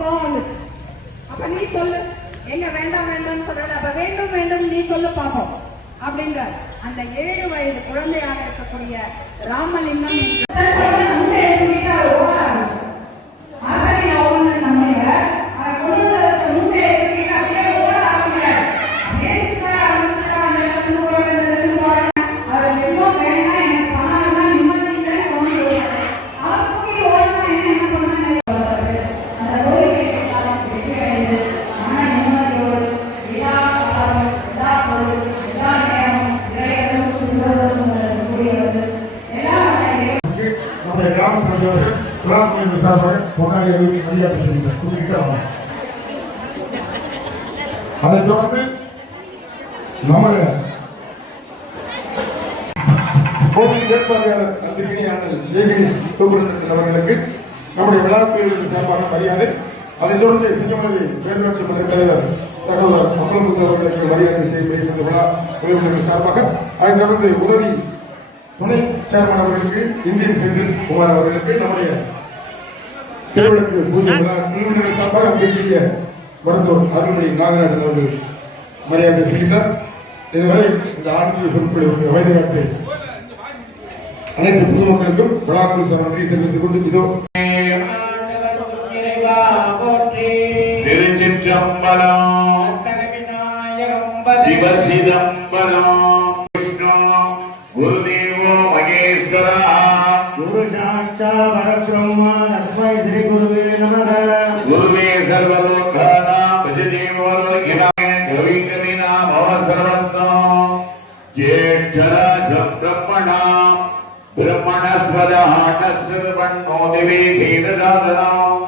கோவம் வந்துச்சு. அப்ப நீ சொல்லு, எங்க வேண்டாம் வேண்டாம்னு சொல்றாரு. அப்ப வேண்டும் வேண்டும் நீ சொல்லு பார்ப்போம் அப்படின்றார். அந்த 7 வயது குழந்தையாக இருக்கக்கூடிய ராமலிங்கம் அதை தொடர்ந்து நமது ஏற்பாட்டாளர் அவர்களுக்கு நம்முடைய விழாக்குழுவின் சார்பாக மரியாதை. அதைத் தொடர்ந்து சிங்கமணி பேரூராட்சி மன்ற தலைவர் சகோதரர் அமலமுத்து அவர்களுக்கு மரியாதை செய்யப்படுகிறது விழா குழுவினர்கள் சார்பாக. அதைத் தொடர்ந்து உதவி துணை சேர்மன் அவர்களுக்கு இந்தியன் செந்தில் குமார் அவர்களுக்கு நம்முடைய திருவிழாக்கு பூஜை விழா குழுவினர்கள் சார்பாக அங்கிருக்கிய மருத்துவர் அருள்மொழி நாகராஜன் அவர்கள் மரியாதை செய்தார். இதுவரை இந்த ஆன்மீக சொற்பொழிவுக்கு வைத்தியத்தை அனைத்து பொதுமக்களுக்கும் விழாக்குழு நன்றி தெரிவித்துக் கொண்டு இதோ திருச்சிற்றம்பலம் சிவசிதம்பரம் விஷ்ணு குருதேவோ மகேஸ்வரா குரு சாட்சா பரபிரம்மா தஸ்மை ஸ்ரீ குருவே நமः. குருவே சர்வலோகானாம் பஜதேவோ லோகினாய கவிகவினா பவ சர்வஸ்வம் ஜேஷ்டராஜம் பிரம்மணாம் பிரம்மணஸ்வதானஸ்வர்வண்ணோ திவே சீதசாதனம்.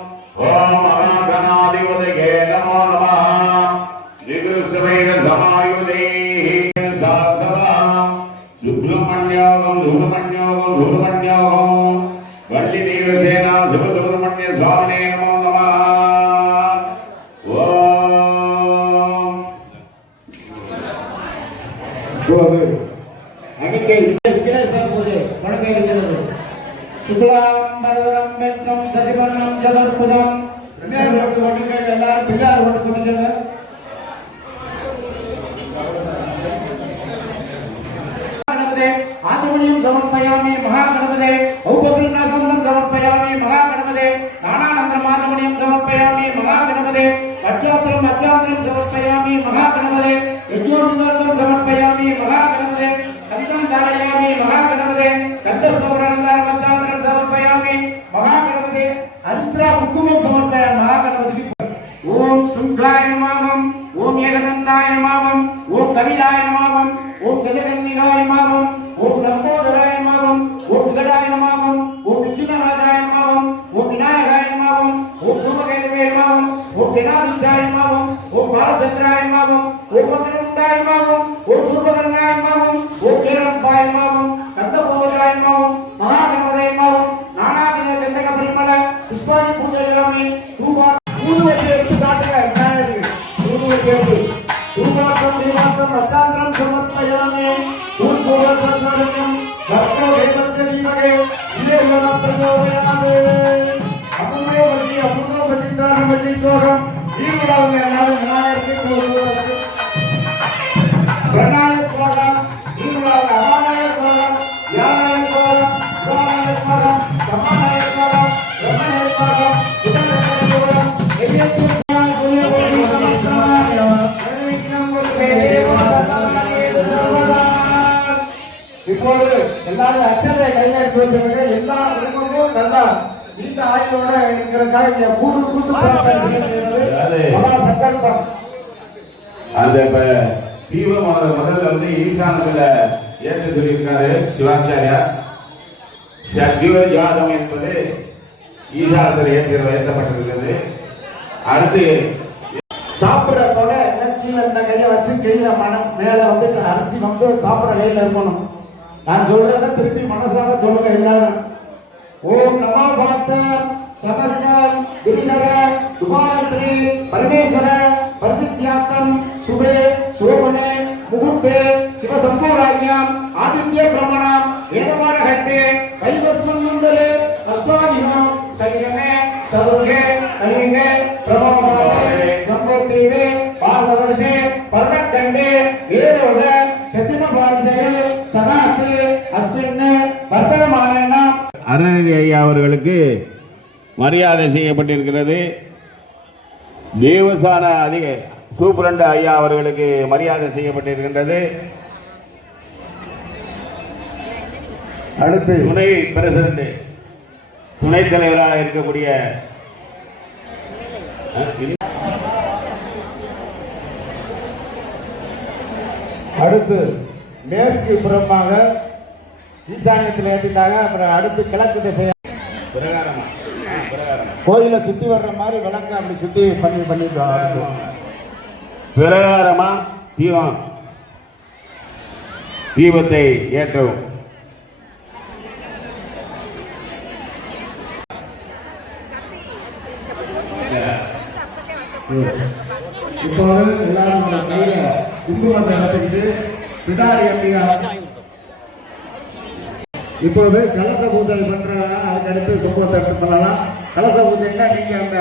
ஓம் மகாகணாதிபதயே நமோ நமः. திகுருசவேன சமாயுதேஹி சாசவாம் சுப்ரமண்யோகம் சுப்ரமண்யோகம் சுப்ரமண்யோகம் வள்ளி தேவசேனா சுப்ரமண்ய சுவாமினே நமோ நமः. ஓம் அன்னைக்கு விக்னேஸ்வரர் பூஜை தொடங்க இருக்கிறது. சுக்லாம் பரதரம் வெட்கம் சசிவர்ணம் சதுர்புஜம். பிள்ளையார் ஓட்டு ஓட்டுங்க, எல்லாரும் பிள்ளையார் ஓட்டு துணிஞ்சுங்க. ஆதிமணியம் சமர்ப்பயாமி மகாகணபதே. ஔபதிர்நாசமனம் சமர்ப்பயாமி மகாகணபதே. நானானந்தரம் ஆதிமணியம் சமர்ப்பயாமி மகாகணபதே. பச்சாத்திரம் பச்சாத்திரம் சமர்ப்பயாமி மகாகணபதே. யஜ்ஞோபதம் சமர்ப்பயாமி மகாகணபதே. கந்தம் தாரயாமி மகாகணபதே. கந்தஸ்வரணங்கார பச்சாத்திரம் சமர்ப்பயாமி மகாகணபதே. அரித்ரா குங்குமம் சமர்ப்பயாமி மகாகணபதிக்கு. ஓம் சுங்காய நமம், ஓம் ஏகதந்தாய நமம், ஓம் கபிலாய நமம், ஓம் கஜகன்னிகாய நமம், ஓம் லம்போதராய நமம், ஓம் விகடாய நமம், ஓம் விஜுனராஜாய நமம், ஓம் விநாயகாய நமம், ஓம் தூமகேதுவே நமம், ஓம் விநாதிச்சாய நமம், ஓம் பாலச்சந்திராய நமம், ஓம் வக்ரதுண்டாய நமம், ஓம் சூர்பகர்ணாய நமம், ஓம் கேரம்பாய நமம், கந்தபூஜாய நமம், மகாகணபதே நமம். நானாவித கந்தக பரிமள புஷ்பாணி பூஜையாமி. தூபா ஊதுவத்தி எடுத்து காட்டுங்க விநாயகருக்கு. ஊதுவத்தி எடுத்து தூபாக்கம் தீபாக்கம் பச்சாந்திரம் சமர்ப்பயாமி. பூர்வசந்தரம் பக்தவேதச்சரீமகே இலேவன பிரச்சோதயாமி. அமுதோ வசி அமுதோ வசித்தாரம் வசித்தோகம். ஈருடாவுங்க எல்லாரும் விநாயகருக்கு கோவிலுக்கு பிரணாய ஸ்லோகம். ஈருடாவுங்க அமானாய ஸ்லோகம், யானாய ஸ்லோகம், சுவானாய ஸ்லோகம், சமானாய ஸ்லோகம், பிரம்மணய ஸ்லோகம், சுதந்திர ஸ்லோகம். இப்போது எல்லாரும் அச்சத்தை கையில எடுத்து வச்சிருக்க. எல்லா குடும்பமும் நல்லா நீண்ட ஆயுளோட இருக்கிறதுக்காக கூட்டு கூட்டு சங்கல்பம். அந்த தீபமான முதல்ல வந்து ஈசானத்துல ஏற்ற சொல்லியிருக்காரு சிவாச்சாரியா. சத்யுர ஜாதம் என்பது ஈசானத்தில் ஏற்றப்பட்டிருக்கிறது. அடுத்து சாப்பிடறதோட கீழே இந்த கையை வச்சு கையில மனம் மேல வந்து அரிசி வந்து சாப்பிட கையில இருக்கணும். நான் சொல்றத திருப்பி மனசாக சொல்லுங்க எல்லாரும். ஓம் நமோ பகவத சமஸ்த கிரிதர துபாஸ்ரீ பரமேஸ்வர பரிசுத்தியாத்தம் சுபே சோபனே முகூர்த்தே சிவசம்பூராஜ்யம் ஆதித்ய பிரமணம் ஏதமான கட்டே கைவஸ்மன் முந்தலே அஷ்டாவிகம் சகிரமே சதுர்கே கலிங்கே மரியாதை செய்யப்பட்டிருக்கிறது. தேவசான அதிக சூப்பரண்ட் ஐயா அவர்களுக்கு மரியாதை செய்யப்பட்டிருக்கின்றது. அடுத்து துணை பிரசிடண்ட் துணைத் தலைவராக இருக்கக்கூடிய அடுத்து மேற்கு புறமாக ஈசானியத்தில் ஏற்றிட்டாங்க. அப்புறம் அடுத்து கிழக்கு திசை கோயிலை சுத்தி வர்ற மாதிரி விளக்க அப்படி சுத்தி பண்ணிட்டு பிரகாரமா தீபத்தை ஏற்றவும். இப்போது எல்லாரும் கையில குங்குமத்தை நடத்திக்கிட்டு பிடாரி அப்படிங்கிற இப்போது கலச பூஜை பண்றாங்க. அதுக்கு அடுத்து குங்குமத்தை எடுத்து பண்ணலாம். கலச பூஜைன்னா நீங்க அந்த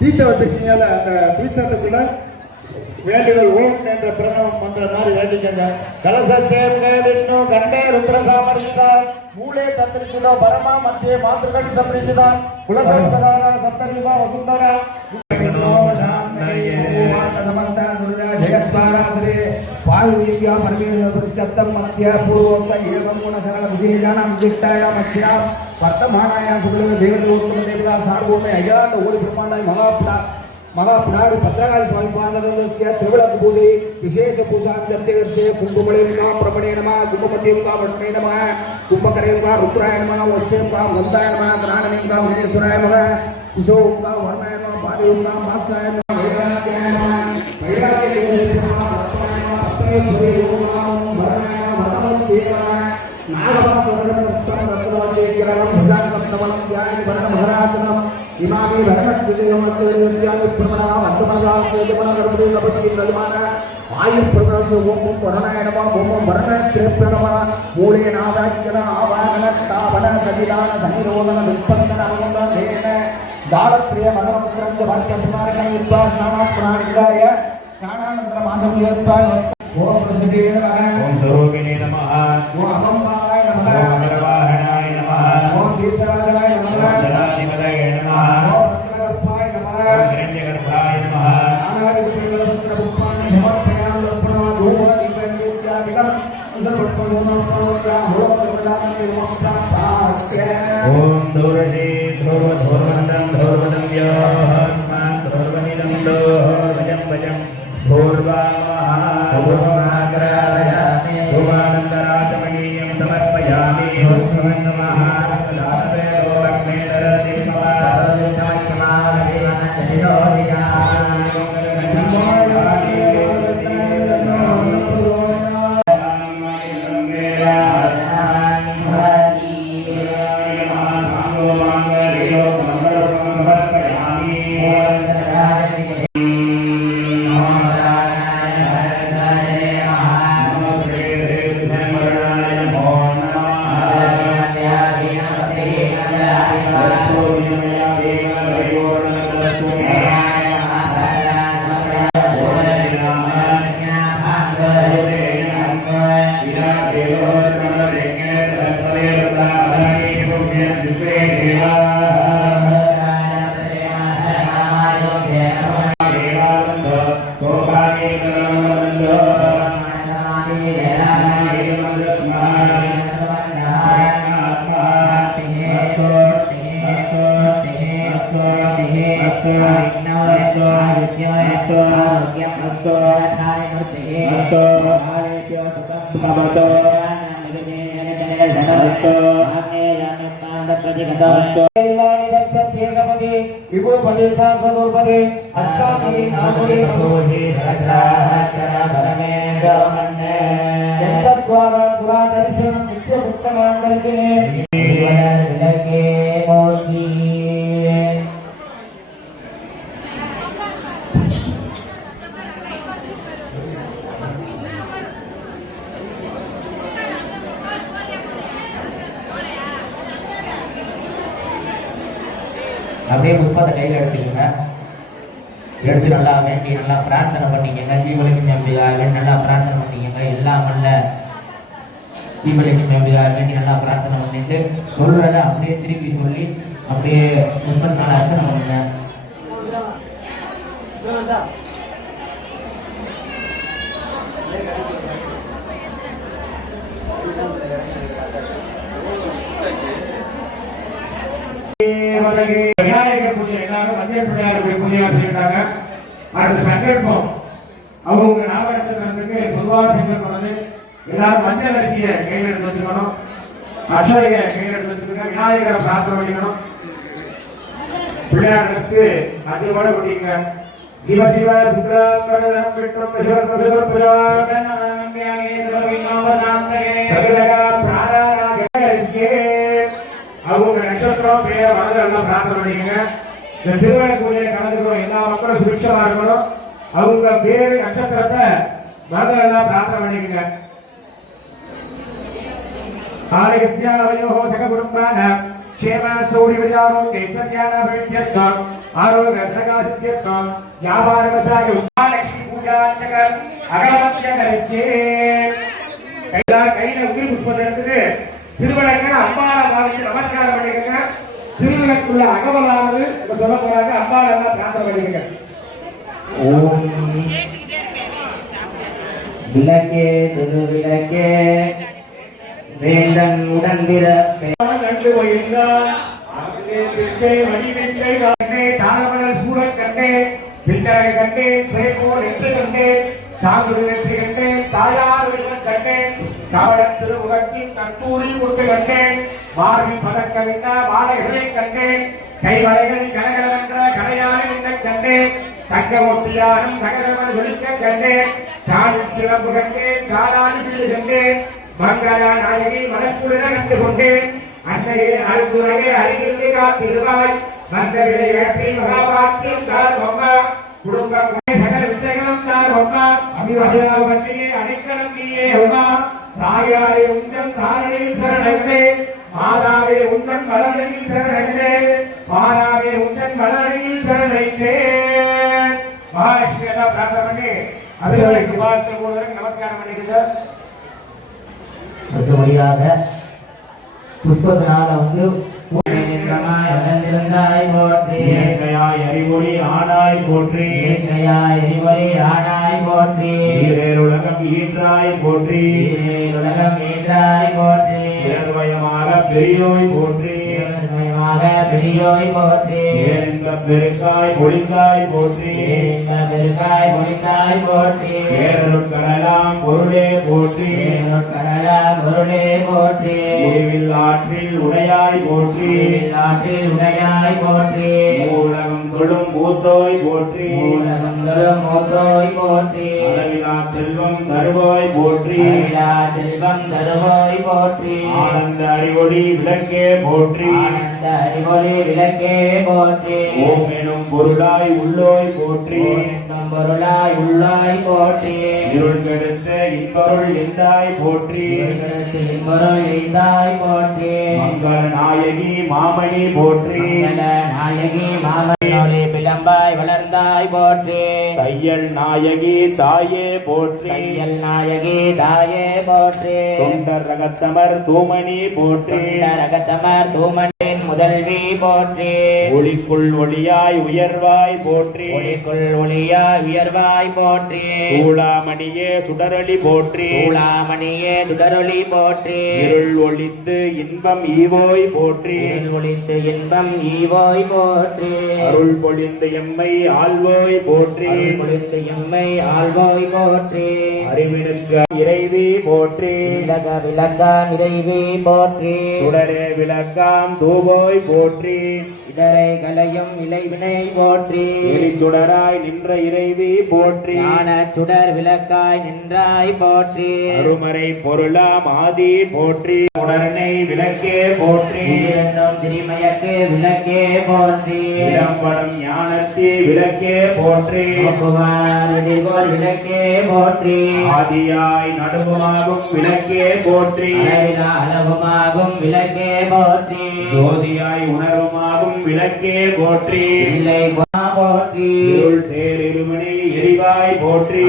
தீர்த்தம் வச்சிருக்கீங்கல்ல, அந்த தீர்த்தத்துக்குள்ள வேண்டுதல் ஓம் என்ற பிரணவம் பண்ற மாதிரி வேண்டிக்கங்க. கலசேம் கண்டே ருத்ர சாமரிதா மூலே தந்திரிச்சிதோ பரமா மத்தியே மாத்திருக்கன் சப்ரிச்சிதா குலசப்தகார சப்தரிவா வசுந்தரா पार्वतीभ्यां परमेश्वरं मध्य पूर्वोक्त एवं गुणसकल विशेषाणां विशिष्टायां मध्यां वर्तमानायां सुबल देवदोत्तम देवता सार्वभौम अजात ओरि ब्रह्मांडाय महापुराण भद्रकाली स्वामी पादस्य त्रिवळ पूजे विशेष पूजां जन्ते कुंभमणिका प्रमणे नमः कुंभमतीका वटने नमः कुंभकरेका रुद्राय नमः वस्तेका गंधाय नमः ग्राणनेका विघ्नेश्वराय नमः कुशोका वर्णाय नमः पादयोका भास्कराय नमः वैराग्याय नमः वैराग्याय नमः इमामी मूले नावाक्यन आवाहन स्थापन सजिदान सनिरोधन विस्पंदन अनुबंधन दालप्रिय मनोमंत्रं च वाक्यस्मारकं निर्वासनात्मनाय ज्ञानानंतरम् आसंयत्वाय ओम प्रसिद्धे नमः ओम स्वरूपिणे नमः ओम अहंभावाय नमः ओम निर्वाहणाय नमः ओम तीर्थराजाय नमः ओम जनाधिपतये नमः ओम रत्नगर्भाय नमः ओम हिरण्यगर्भाय नमः नानाविधपुष्पाणि समर्पयामि अर्पणा धूपदीपैत्यादिकं ओम दूरहे ध्रुवधोर्वन्दं ध्रुवदम्योऽस्मान् ध्रुवनिदं दोर्वजं भजं पूर्वामहाग्रायामि भुवानन्दराजमणीयं समर्पयामि அப்படியே புஷ்பத்தை கையில் எடுத்துக்கோங்க. எடுத்து நல்லா வேண்டி நல்லா பிரார்த்தனை பண்ணிக்கங்க. தீபலிங்கம் நம்பியாக நல்லா பிரார்த்தனை பண்ணிக்கங்க. எல்லாம் அல்ல தீபலிங்கம் நம்பியாக வேண்டி நல்லா பிரார்த்தனை பண்ணிட்டு சொல்றத அப்படியே திருப்பி சொல்லி அப்படியே 34 அர்ச்சனை பண்ணுங்க. விநாயகர் பூஜை எல்லாரும் மஞ்சள் பிள்ளையாருக்கு பூஜையா செய்யறாங்க. அடுத்த சங்கல்பம் அவங்க ஞாபகத்துக்கு பொதுவாக செஞ்சு எல்லாரும் மஞ்சள் அரிசியை கையில் எடுத்து வச்சுக்கணும், அசோக கையில் எடுத்து வச்சுக்கணும், விநாயகரை பிரார்த்தனை பண்ணிக்கணும். பிள்ளையாருக்கு அதிகமான குடிங்க. சிவ சிவ சுக்ரம் விக்ரம் அவங்க நட்சத்திரம் பேர் மனதெல்லாம் பிரார்த்தனை பண்ணிக்கங்க. இந்த திருவிழா பூஜையை கலந்துக்கிறோம் எல்லா மக்களும் சுபிட்சமா இருக்கணும். அவங்க பேரு நட்சத்திரத்தை மனதெல்லாம் பிரார்த்தனை பண்ணிக்கங்க. ஆரோக்கியாவயோ சக குடும்பான க்ஷேம சௌரி விஜாரோ கேசர்யான பிரத்யர்த்தம் ஆரோக்கிய சகாசித்யர்த்தம் வியாபார வசாய மகாலட்சுமி பூஜா சக அகலட்சகரஸ்யே கையில உயிர் புஷ்பத்தை எடுத்துட்டு திருவிழாக்கு அம்பாளை பாவிச்சு நமஸ்காரம் பண்ணிக்கங்க. திருவிழாக்குள்ள அகவலானது சொல்ல போறாங்க. அம்பாளை எல்லாம் பிரார்த்தனை பண்ணிக்கங்க. ஓம் விளக்கே திருவிளக்கே வேந்தன் உடன்பிறப்பே கண்டு போயிருந்தால் அங்கே பிச்சை வடிவிச்சை கண்டே தாரமலர் சூழல் கண்டே பிள்ளை கண்டே சிறைப்போர் என்று கண்டே சாகுடு வெற்றி கண்டே தாயார் விளக்கம் கண்டே கவளத் திருமுகத்தில் கத்தூரில் கொண்டு கண்டேன். மார்பில் பதக்க விட்ட மாலைகளை கண்டேன். கைவளைகள் கனகலென்ற கடையாறு கண்டேன். தங்க ஒட்டியாரும் தகரவன் ஒழிக்க கண்டேன். காலில் சிறப்பு கண்டேன். காலால் சிறு கண்டேன். மங்கள நாயகி மலக்குளிர கண்டு கொண்டேன். அன்னையே அருந்துரையே அருகிலே காத்திருவாய். வந்த விளையாட்டி மகாபாத்தியம் தார் பொம்மா குடும்ப சகல வித்தைகளும் தார் பொம்மா அபிவகையால் பற்றியே அடைக்கலம் நீயே உமா. தாயாரே உந்தன் தாரையில் சரணே. மாதாவே உந்தன் மலரையில் சரணே. மாதாவே உந்தன் மலரையில் சரணே. மகாலட்சுமி எல்லாம் பிரார்த்தனை பண்ணி அதுகளுக்கு வாழ்த்து போவதற்கு நமஸ்காரம் பண்ணிக்கிட்டு அடுத்தபடியாக புஷ்பத்தினால வந்து வளர்ந்திருந்தாய் போற்றி ஏற்கையாய் அறிவொளி ஆனாய் போற்றி ஏற்கையாய் எரிவொலி ஆனாய் போற்றி உலகம் ஈன்றாய் போற்றி உலகம் ஈன்றாய் போற்றி ஏர்வயமாக பெரியோய் போற்றி மயமாக பெரியோய் போற்றி ஏந்த பெருக்காய் பொழிந்தாய் போற்றி பெருக்காய் முடித்தாய் போற்றி ஏறலாம் பொருளே போற்றி கடலா பொருளே போற்றி முடிவில் ஆற்றில் உடையாய் போற்றி நாட்டில் உடையாய் போற்றி உலகம் தொடும் மூத்தோய் போற்றி உலகங்களும் மூத்தோய் போற்றி அளவிலா செல்வம் தருவாய் போற்றி அழியா செல்வம் தருவோய் போற்றி ஆனந்த அறிவொளி விளக்கே போற்றி ஆனந்த அறிவொளி விளக்கே போற்றி ஓம் எனும் பொருளாய் உள்ளோய் போற்றி ஓம் பொருளாய் உள்ளாய் போற்றி இருள் கெடுத்த இன்பொருள் எந்தாய் போற்றி பொருள் எய்தாய் போற்றி மங்கள நாயகி மாமணி போற்றி மங்கள நாயகி மாமனோரே பிளம்பாய் வளர்ந்தாய் போற்றி தையல் நாயகி தாயே போற்றி தையல் நாயகி தாயே போற்றி தொண்டர் ரகத்தமர் தூமணி போற்றி ரகத்தமர் தூமனின் முதல்வி போற்றி ஒளிக்குள் ஒளியாய் உயர்வாய் போற்றி ஒளிக்குள் ஒளியாய் உயர்வாய் போற்றி சூளாமணியே சுடரொளி போற்றி சூளாமணியே சுடரொளி போற்றி இருள் ஒளித்து இன்பம் ஈவோய் போற்றி இருள் ஒளித்து இன்பம் ஈவோய் போற்றி அருள் பொழிந்து எம்மை ஆள்வோய் போற்றி அருள் பொழிந்து எம்மை ஆள்வோய் போற்றி அறிவினுக்கு இறைவி போற்றி விலக விலகா நிறைவி போற்றி சுடரே விளக்காம் தூவோய் போற்றி இடரை கலையும் இலைவினை போற்றி சுடராய் நின்ற இறைவி போற்றி ஞான சுடர் விளக்காய் நின்றாய் போற்றி அருமறை பொருளாம் ஆதி போற்றி உடனே விளக்கே போற்றி என்னும் திரிமயக்கு விளக்கே போற்றி இடம்படம் ஞானத்தி விளக்கே போற்றி விதிகோர் விளக்கே போற்றி ஆதியாய் நடுவுமாகும் விளக்கே போற்றி அளவிலா அளவுமாகும் விளக்கே போற்றி ஜோதியாய் உணர்வுமாகும் விளக்கே போற்றி இல்லை போற்றி இருள் சேர் இருமணி எரிவாய் போற்றி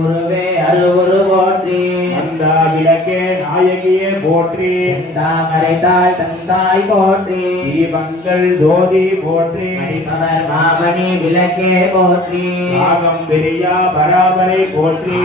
உருவே அருவுரு போற்றி அந்த விளக்கே நாயகியே போற்றி போற்றி தாமரை தாய் தந்தாய் போற்றி தீபங்கள் ஜோதி போற்றி அடிமலர் மாமணி விளக்கே போற்றி ஆகம் பெரியா பராபரை போற்றி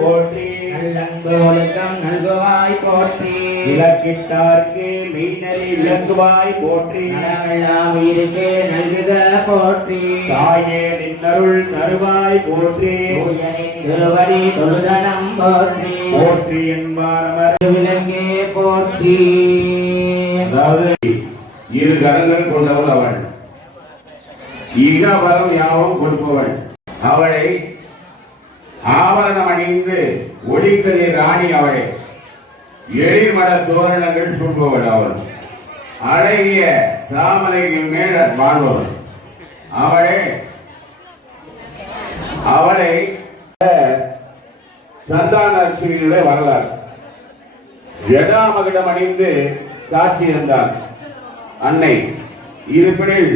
போற்றி நல்லன்பு ஒழுக்கம் நல்குவாய் போற்றி விளக்கிட்டார்க்கு மெய்நறி விளங்குவாய் போற்றி நலமெல்லாம் உயிருக்கு நல்குக போற்றி தாயே நின்னருள் தருவாய் போற்றி தூயனின் திருவடி தொழுதனம் போற்றி போற்றி என்பார் விளங்கே போற்றி அதாவது இரு கரங்கள் கொண்டவள் அவள், இகவரம் யாவும் கொடுப்பவள் அவளை, ஆபரணம் அணிந்து ஒளிக்கதிய ராணி அவளே, எழில்மட தோரணங்கள் சூழ்பவள் அவள், அழகிய தாமரையின் மேல வாழ்பவள் அவளே. அவளை சந்தானலட்சுமியுடைய வரலாறு. ஜடாமகிடம் அணிந்து காட்சி தந்தார் அன்னை. இருப்பினில்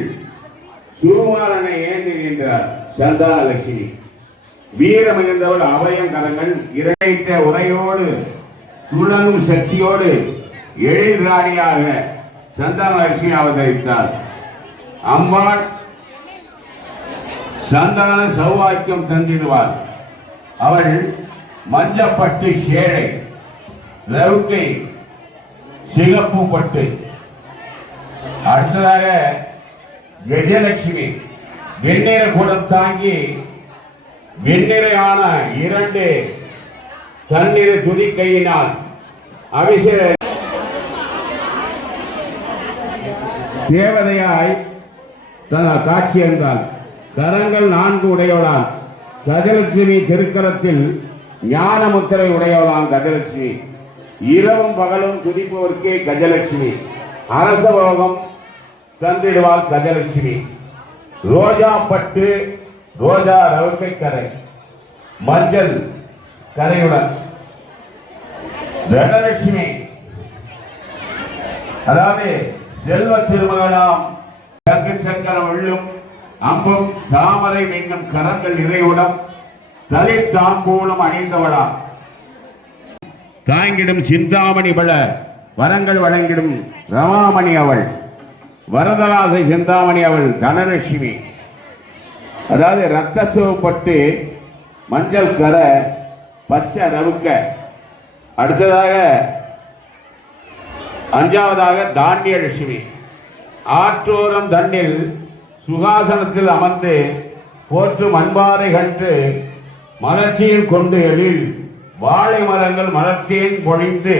சுருமாரனை ஏந்தி நின்றார் சந்தானலட்சுமி. வீரமிழந்தவள் அபயம் கரங்கள் இறைத்த உரையோடு துணங்கும் சக்தியோடு எழில் ராணியாக சந்தானலட்சுமி அவதரித்தார். அம்பாள் சந்தான சௌவாக்கியம் தந்திடுவார். அவள் மஞ்சப்பட்டு சேலை, ரவுக்கை, சிகப்பு பட்டு. அடுத்ததாக கஜலட்சுமி வெண்ணிற கூடம் தாங்கி வெண்ணிறையான 2 தண்ணீர துதிக்கையினால் அபிஷேக தேவதையாய் காட்சி இருந்தால் கரங்கள் 4 உடையவளாம் கஜலட்சுமி. திருக்கரத்தில் ஞான முத்திரை உடையவளாம் கஜலட்சுமி. இரவும் பகலும் துதிப்பவர்க்கே கஜலட்சுமி. அரசபோகம் தந்திடுவாள் கஜலட்சுமி. ரோஜா பட்டு, ரோஜா ரவுக்கை கரை, மஞ்சள் கரையுடன் தனலட்சுமி, அதாவது செல்வ திருமகளாம். சக்கரம் வெள்ளும் அம்பும் தாமரை மின்னும் கரங்கள் நிறைவுடன் தலை தாம்பூலம் அணிந்தவளாம். தாங்கிடும் சிந்தாமணி பல வரங்கள் வழங்கிடும் ரமாமணி அவள். வரதராசை சிந்தாமணி அவள் தனலட்சுமி. அதாவது ரத்த சிவப்பட்டு மஞ்சள் கரை பச்சை ரவுக்க. அடுத்ததாக 5வதாக தானியலட்சுமி. ஆற்றோரம் தண்ணில் சுகாசனத்தில் அமர்ந்து போற்றும் அன்பாரை கண்டு மலர்ச்சியில் கொண்டு எழில் வாழை மரங்கள் மலர்ச்சியின் பொழிந்து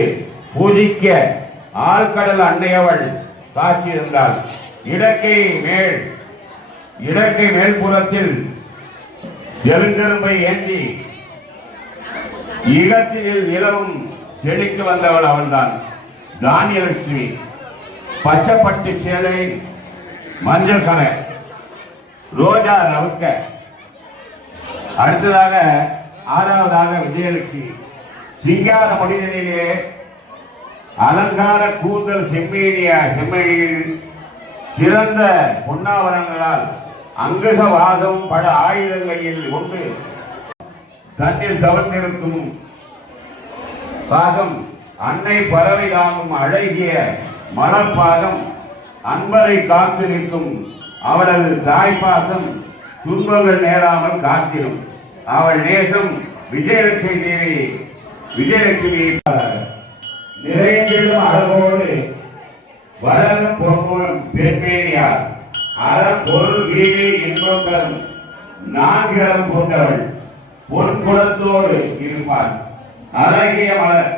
பூஜிக்க ஆழ்கடல் அன்னையவள் காட்சி இருந்தாள். இடக்கை மேல்புறத்தில் செருங்கரும்பை ஏந்தி இகத்தில் நிலவும் செடிக்கு வந்தவள் அவள்தான் தானியலட்சுமி. பச்சைப்பட்டு சேலை, மஞ்சள் கரை, ரோஜா ரவுக்க. அடுத்ததாக 6வதாக விஜயலட்சுமி. சிங்கார மனிதனிலே அலங்கார கூந்தல் செம்மணியில் சிறந்த பொன்னாவரங்களால் அங்குச வாசம் பல ஆயுதங்களில் கொண்டு தன்னில் தவழ்ந்திருக்கும் பாசம் அன்னை பறவை தாங்கும் அழகிய மலர்பாதம் அன்பரை காத்து நிற்கும் அவளது தாய்ப்பாசம் துன்பங்கள் நேராமல் காத்திடும். அவள் நேசம் விஜயலட்சுமி தேவி. விஜயலட்சுமி நிறைந்திடும் அழகோடு வளரும் பொருள் பெண்மேனியார் அறம் பொருள் வீடு இன்பம் தரும் 4 அறம் கொண்டவள். பொன் குலத்தோடு இருப்பார். அழகிய மலர்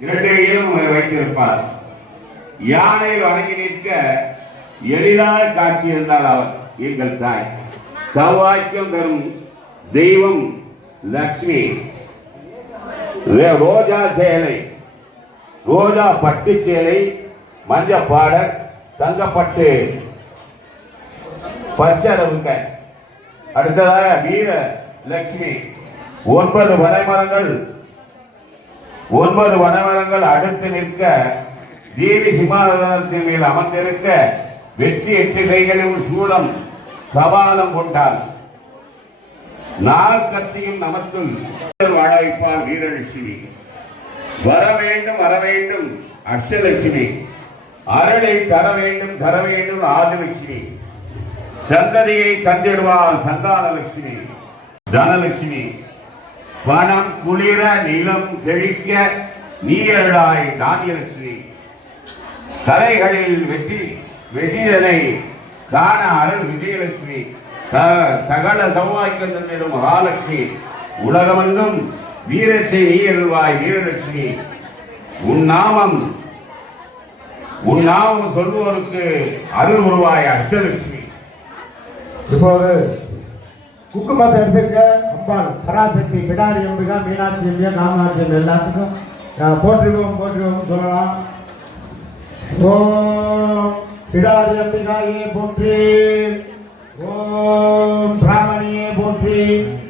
2 கையிலும் வைத்திருப்பார். யானையில் வணங்கி நிற்க எளிதாக காட்சி இருந்தால் அவர் எங்கள் தாய். சௌவாக்கியம் தரும் தெய்வம் லட்சுமி. ரோஜா சேலை, ரோஜா பட்டு சேலை, மஞ்சள் பாடர், தங்கப்பட்டு பச்சை ரவுக்க. அடுத்ததாக வீர லட்சுமி. 9 வனமரங்கள் அடுத்து நிற்க தேவி சிம்மாசனத்தின் மேல் அமர்ந்திருக்க வெற்றி 8 கைகளில் சூலம் கபாலம் கொண்டார். 4 கத்தியும் நமக்குள் வாழ வைப்பார் வீரலட்சுமி. வர வேண்டும் வர வேண்டும் அஷ்டலட்சுமி, அருளை தர வேண்டும் ஆதிலட்சுமி, சந்ததியை தந்திடுவார் சந்தானலட்சுமி, தனலட்சுமி, பணம் குளிர நிலம் செழிக்க நீயருளாய் தானியலட்சுமி, கலைகளில் வெற்றிதனை காண அருள் விஜயலட்சுமி, சகல சௌவாக்கியம் தந்திடும் மகாலட்சுமி, உலகமெங்கும் வீரத்தை நீயருள்வாய் வீரலட்சுமி, உன் நாமம் சொல்வோருக்கு அருள் உருவாய் அஷ்டலட்சுமி. இப்போது குக்குமத்தை எடுத்துக்க அம்பாள் பராசக்தி பிடாரி அம்பிகா மீனாட்சி அம்பிகா காமாட்சி அம்பிகா எல்லாத்துக்கும் போற்றுவோம் சொல்லலாம். ஓம் பிடாரி அம்பிகாயே போற்றி, ஓம் பிராமணியே போற்றி,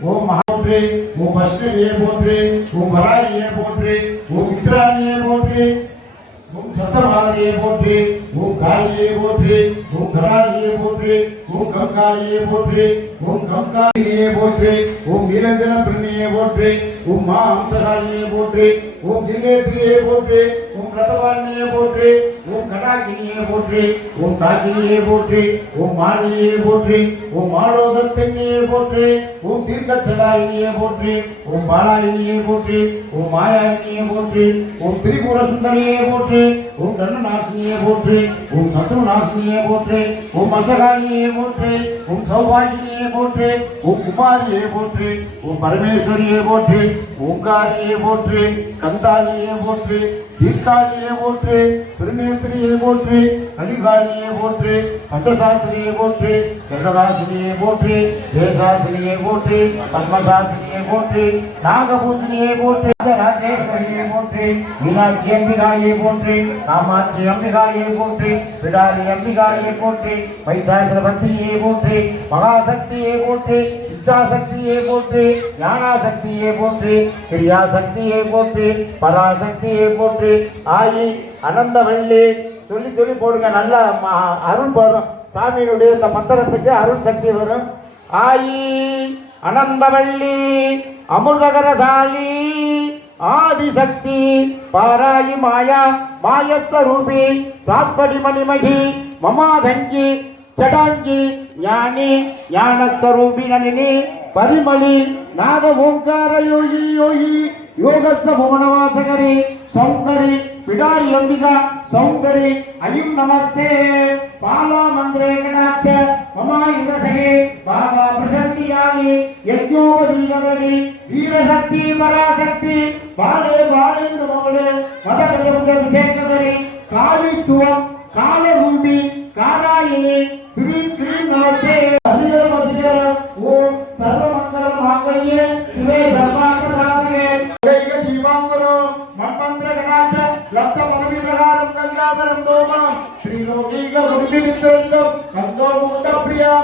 ஓம் மகாபோற்றி, ஓம் அஷ்டரியே போற்றி, ஓம் வராகியே போற்றி, ஓம் மித்ராணியே போற்றி, ஓம் சத்தமாதிரியை போற்றி, ஓம் காளியை போற்றி, ஓம் கராளியை போற்றி, ஓம் கங்காளியை போற்றி, ஓம் கங்காளியை போற்றி, ஓம் நீலஞ்சன பிரிணியை போற்றி, ஓம் மா அம்சகாளியை போற்றி, ஓம் ஜில்லேத்திரியை போற்றி, ஓம் ரதவாணியை போற்றி, ஓம் கடாகினியை போற்றி, ஓம் தாகினியை போற்றி, ஓம் மாலியை போற்றி, ஓம் மாலோதத்தென்னியை போற்றி, ஓம் தீர்க்கச்சடாயினியை போற்றி, ஓம் பாலாயினியை போற்றி, ஓம் மாயாயினியை போற்றி, ஓம் திரிபுர சுந்தரியை போற்றி, ஓம் கண்ணநாசினியை போற்றி, ஓம் சத்ருநாசினியை போற்றி, ஓம் அசகாலியை போற்றி, ஓம் சௌபாகினியை போற்றி, ஓம் குமாரியை போற்றி, ஓம் பரமேஸ்வரியை போற்றி, ஓங்காரியை போற்றி, கந்தாலியை போற்றி, தீர்க்காளியை போற்றி, திருநேத்திரியை போற்றி, கலிகாலியை போற்றி, பண்டசாஸ்திரியை போற்றி, கருடதாசினியை போற்றி, ஜெயசாஸ்திரியை போற்றி, பத்மசாஸ்திரியை போற்றி, நாகபூஷணியை போற்றி, ராஜேஸ்வரியை போற்றி, மீனாட்சி அம்பிகாயை போற்றி, காமாட்சி அம்பிகாயை போற்றி, பிடாரி அம்பிகாயை போற்றி, வைசாசனபத்திரியை போற்றி, மகாசக்தியை போற்றி, இச்சாசக்தியை போற்றி, ஞானாசக்தியை போற்றி, கிரியாசக்தியை போற்றி, பராசக்தியை போற்றி, ஆயி அனந்தவள்ளி சொல்லி போடுங்க. நல்ல அருள் வரும். சாமியினுடைய இந்த மந்திரத்துக்கு அருள் சக்தி வரும். ஆயி அனந்தவள்ளி அமிர்தகரதாளி ஆதிசக்தி பாராயி மாயா மாயஸ்வரூபி சாத்படி மணிமகி மமாதங்கி சடாங்கி ஞானி ஞானஸ்வரூபி நளினி பரிமளி நாத ஓங்கார யோகி யோகஸ்த புவனவாசகரி சௌந்தரி பிடாரி அம்பிகா சௌந்தரி ஐயும் நமஸ்தே பாலா மந்திரே கடாட்ச மமா இந்தசகே பாபா பிரசன்னியானி யஜ்ஞோபதீகதடி வீரசக்தி பராசக்தி பாலே பாலேந்து மகளே மதகஜமுக விசேகதரி காளித்துவம் காலரூபி காராயினி ஸ்ரீ கிரீம் நமஸ்தே அதிகரம் ஓம் சர்வமங்கலம் மாங்கல்யே சிவே சர்வார்த்தசாதகே ஜீவாங்கரோ மன்மந்திர கடாட்ச லப்த பதவி பிரகாரம் கல்யாணம் தோமம் ஸ்ரீலோகீக உறுதிவித்தோம் கந்தோ முகுந்த பிரியா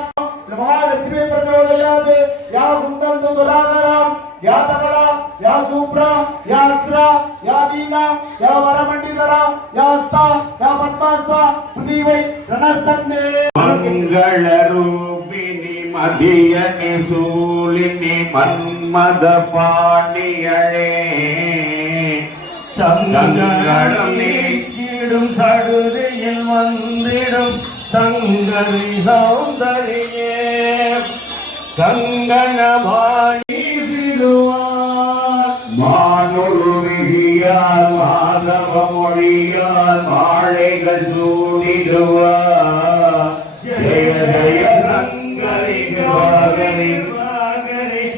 மகாலட்சுமி பிரச்சோதயாத் யா குந்தம் துராதரம் யா தபலா யா சூப்ரா யா அஸ்ரா யா வீணா யா வரமண்டிதரா யா ஸ்தா யா பத்மாஸ்தா சுதீவை ரணசன்னே மங்கள ரூபிணி மதியனி சூலினி மன்மத பாணியளே சங்கடம் நீக்கிடும் சடுதியில் வந்திடும் சங்கரி சௌந்தரியே கங்கணபாணி மானுருவியால் மாதவ மொழியால் மாழைகள் சூடிடுவார் ஜெய ஜெய சங்கரி வாகனி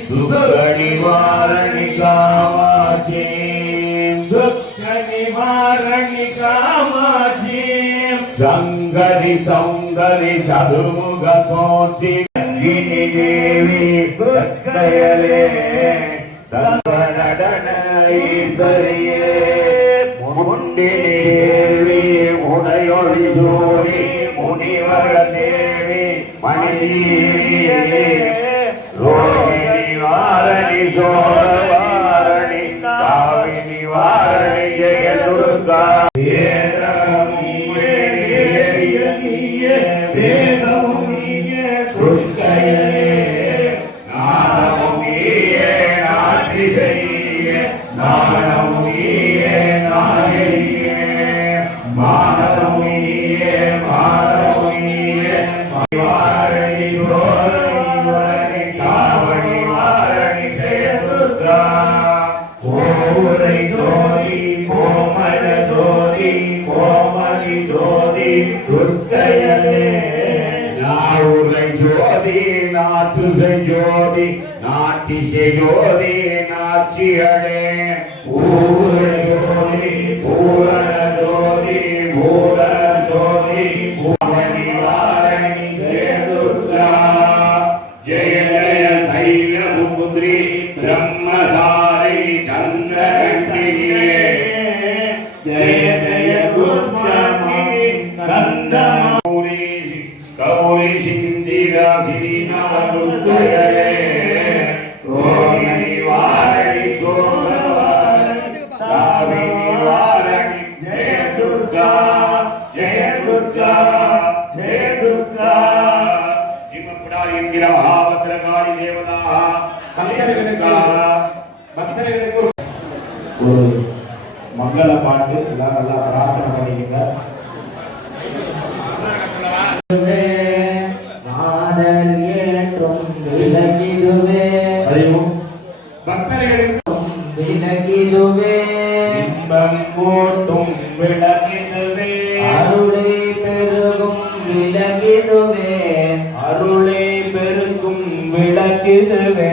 சுகணி வாரணி காமாட்சி வாரணி காமாட்சி சங்கரி சௌந்தரி சதுமுக கோட்டி தேவி கயலே நடன ஈஸ்வரியே முண்டினி தேவி உடையொளி சூடி முனிவர தேவி மணியே ரோகிணி வாரணி சோழவாரணி காவினி வாரணி ஜெய துர்கா நானமும் ஈயே நாற்றுசை ஜோதி நாட்டிசை ஜோதி நாச்சிகளே பூர ஜோதி பூரண ஜோதி பூரண ஜோதி பூரணி வாரணி ஜெய துர்கா ஜெய ஜெய சைலபுத்ரி பிரம்மசாரிணி சந்திரகண்டினியே ஜெய ஜெய துர்காமி கந்தமௌரி கௌரி சிந்திராசினி நவதுர்கயே ரோகிணி வாரணி சோகவாரணி தாவினி வாரணி ஜெய துர்கா ஜெய துர்கா ஜெய துர்கா ஜிம்மப்புடாரி என்கிற மகாபத்ரகாளி தேவதா பக்தர்களுக்கு ஒரு மங்கள பாட்டு எல்லாம் நல்லா பிரார்த்தனை பண்ணிக்கங்க. ஆதல் ஏற்றும் விலகிடுவே பக்தர்களுக்கு விலகிடுவே இன்பம் போட்டும் விளக்கிடுவே அருளை பெருகும் விலகிடுவே அருளை பெருக்கும் விளக்கிடுவே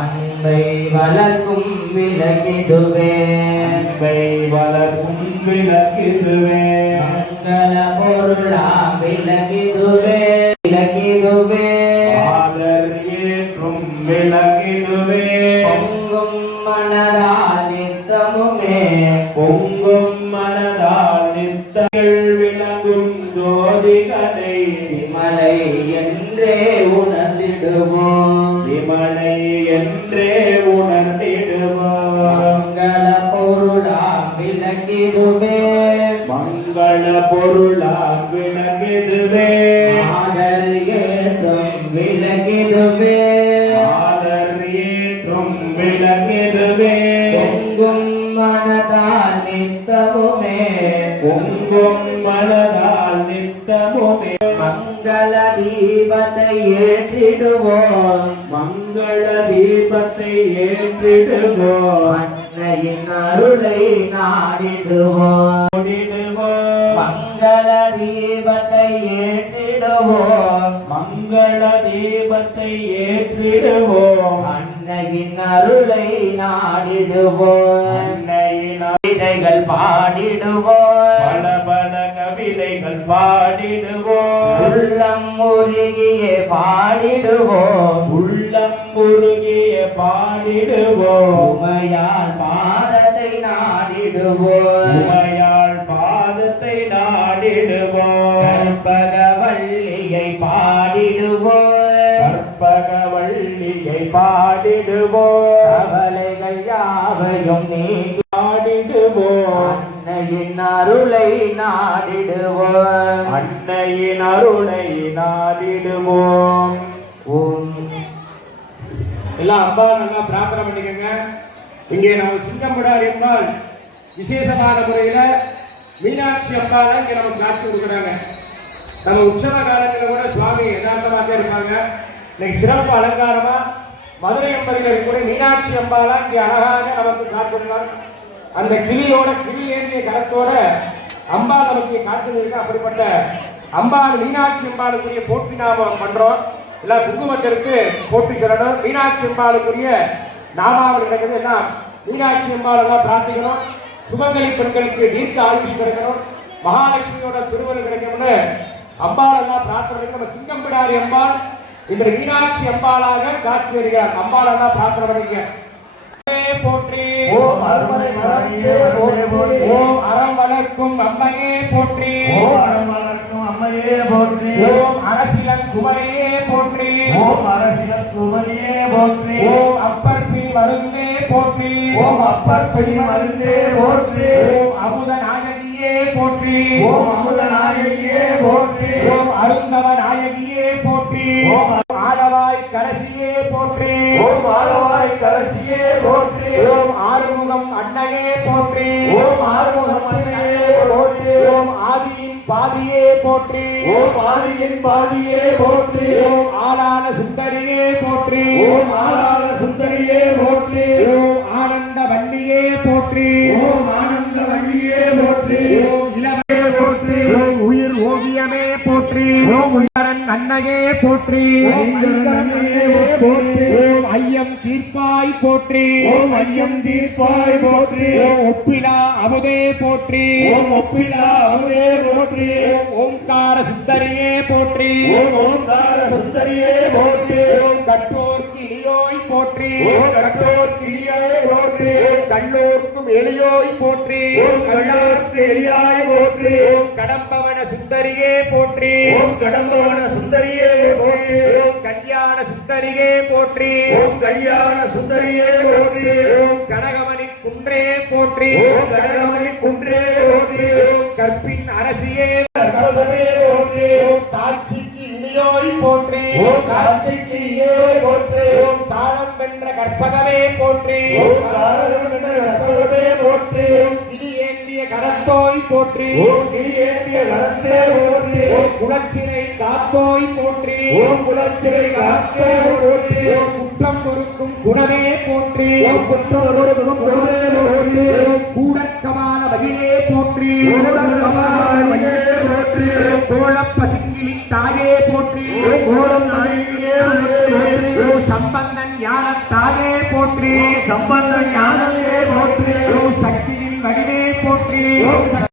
அன்பை வளர்க்கும் விலகிடுவே அன்பை வளர்க்கும் விளக்கிடுவே மங்கள பொருளாம் விலகிடுவே விலகிடுவே ஆதர் ஏற்றும் விளக்கிடுவே பொங்கும் மனதால் நித்தமுமே பொங்கும் மனதால் நித்தங்கள் விளங்கும் ஜோதிகளை விமலை என்றே உணர்ந்திடுவோம் விமலை என்றே உணர்ந்திடுவோம் மங்கள பொருளாம் விலகிடுவே மங்கள பொருளாம் விளக்கிடுவே ஆதர் ஏற்றும் விலகிடுவே ஆதர் ஏற்றும் விளக்கிடுவே பொங்கும் மனதால் நித்தமுமே பொங்கும் மனதால் நித்தமுமே மங்கள தீபத்தை ஏற்றிடுவோம் மங்கள தீபத்தை ஏற்றிடுவோம் அன்னையின் அருளை நாடிடுவோம் ஓடிடுவோம் மங்கள தீபத்தை ஏற்றிடுவோம் மங்கள தீபத்தை ஏற்றிடுவோம் அன்னையின் அருளை நாடிடுவோம் அன்னையின் கவிதைகள் பாடிடுவோம் பல பல கவிதைகள் பாடிடுவோம் உள்ளம் உருகியே பாடிடுவோம் உள்ளம் உருகிய பாடிடுவோம் உமையால் பாதத்தை நாடிடுவோம் உமையாள் பாதத்தை நாடிடுவோம் கற்பகவல்லியை பாடிடுவோம் கற்பகவல்லியை பாடிடுவோம் கவலைகள் யாவையும் நீங்கி பாடிடுவோம் அன்னையின் அருளை நாடிடுவோம் அன்னையின் அருளை நாடிடுவோம் ஓம் எல்லாம் அப்பா நல்லா பிரார்த்தனை பண்ணிக்கோங்க. இங்கே நம்ம சிங்கம்புடார் என்பால் விசேஷமான முறையில மீனாட்சி அம்பால இங்க நமக்கு காட்சி கொடுக்குறாங்க. நம்ம உற்சவ காலத்துல கூட சுவாமி யதார்த்தமாக இருப்பாங்க. இன்னைக்கு சிறப்பு அலங்காரமா மதுரை அம்பதியில் இருக்கக்கூடிய மீனாட்சி அம்பாலா இங்கே அழகாக நமக்கு காட்சி கொடுத்தாங்க. அந்த கிளியோட கிளி ஏந்திய கரத்தோட அம்பாள் நமக்கு காட்சி இருக்கு. அப்படிப்பட்ட அம்பாள் மீனாட்சி அம்பாளுக்குரிய போற்றி நாம பண்றோம். எல்லாம் குங்குமத்திற்கு போற்றி சொல்லணும். மீனாட்சி அம்பாளுக்குரிய நாமாவளி நடக்குது. எல்லாம் மீனாட்சி அம்பாள் எல்லாம் பிரார்த்திக்கணும். சுமங்கலி பெண்களுக்கு தீர்க்க ஆயுஷ் கிடைக்கணும். மகாலட்சுமியோட திருவருள் கிடைக்கணும்னு அம்பாள் எல்லாம் பிரார்த்தனை பண்ணி நம்ம சிங்கம்பிடாரி அம்பாள் இன்று மீனாட்சி அம்பாளாக காட்சி வருகிறார். அம்பாள் எல்லாம் பிரார்த்தனை பண்ணிக்க. போற்றி ஓம் அருமறை மரமே போற்றி ஓம் அறம் வளர்க்கும் அம்மையே போற்றி ஓம் அறம் வளர்க்கும் அம்மையே போற்றி ஓம் அரசியல் குமரையே போற்றி ஓம் அரசியல் குமரியே போற்றி ஓம் அப்பர் பி மருந்தே போற்றி ஓம் அப்பர் பெரிய மருந்தே போற்றி ஓம் அமுத நாயகியே போற்றி ஓம் அமுத நாயகியே போற்றி ஓம் அருந்தவ நாயகியே போற்றி ஓம் ஆலவாய் கரசியே போற்றி ஓம் ஆலவாய் கரசியே போற்றி ஓம் ஆறுமுகம் அன்னையே போற்றி ஓம் ஆறுமுகம் அன்னையே போற்றி ஓம் ஆதியின் பாதியே போற்றி ஓம் ஆதியின் பாதியே போற்றி ஓம் ஆலான சுந்தரியே போற்றி ஓம் ஆலால சுந்தரியே போற்றி ஓம் ஆனந்த வள்ளியே போற்றி ஓம் ஆனந்த வள்ளியே போற்றி ஓம் இளமையே போற்றி ஓம் உயிர் ஓவியமே போற்றி ஓம் உயரன் அன்னை அழகே போற்றி ஓம் ஐயம் தீர்ப்பாய் போற்றி ஓம் ஐயம் தீர்ப்பாய் போற்றி ஓம் ஒப்பிலா அமுதே போற்றி ஓம் ஒப்பிலா அமுதே போற்றி ஓம்கார சுந்தரியே போற்றி ஓம் ஓம்கார சுந்தரியே போற்றி ஓம் கற்றோர் கிளியோய் போற்றி ஓம் கற்றோர் கிளியோய் போற்றி ஓம் கல்லோர்க்கும் எளியோய் போற்றி ஓம் கல்லோர்க்கு எளியாய் போற்றி ஓம் கடம்பவன சுந்தரியே போற்றி ஓம் கடம்பவன சுந்தரியே போற்றி ஓம் கல்யாண சுந்தரியே போற்றி ஓம் கல்யாண சுந்தரியே போற்றி ஓம் கனகமணி குன்றே போற்றி ஓம் கனகமணி குன்றே போற்றி ஓம் கற்பின் அரசியே போற்றி ஓம் காட்சிக்கு இனியோய் போற்றி ஓம் காட்சிக்கு இனியோய் போற்றி ஓம் தாளம் வென்ற கற்பகமே போற்றி ஓம் தாளம் வென்ற கற்பகமே போற்றி ஓம் கிளி ஏந்திய கரத்தோய் போற்றி ஓம் கிளி ஏந்திய கரத்தே போற்றி ஓம் குலச்சிறை காத்தோய் போற்றி ஓம் குலச்சிறை காத்தே போற்றி ஓம் குற்றம் பொறுக்கும் குணமே போற்றி ஓம் குற்றம் பொறுக்கும் குணமே போற்றி ஓம் கூடற்கமான வகிலே போற்றி கூடற்கமான வகிலே போற்றி ஓம் கோலம் பசுங்கிளி தாயே போற்றி ஓம் கோலம் தாயே போற்றி ஓம் சம்பந்தன் ஞான தாயே போற்றி சம்பந்தன் ஞான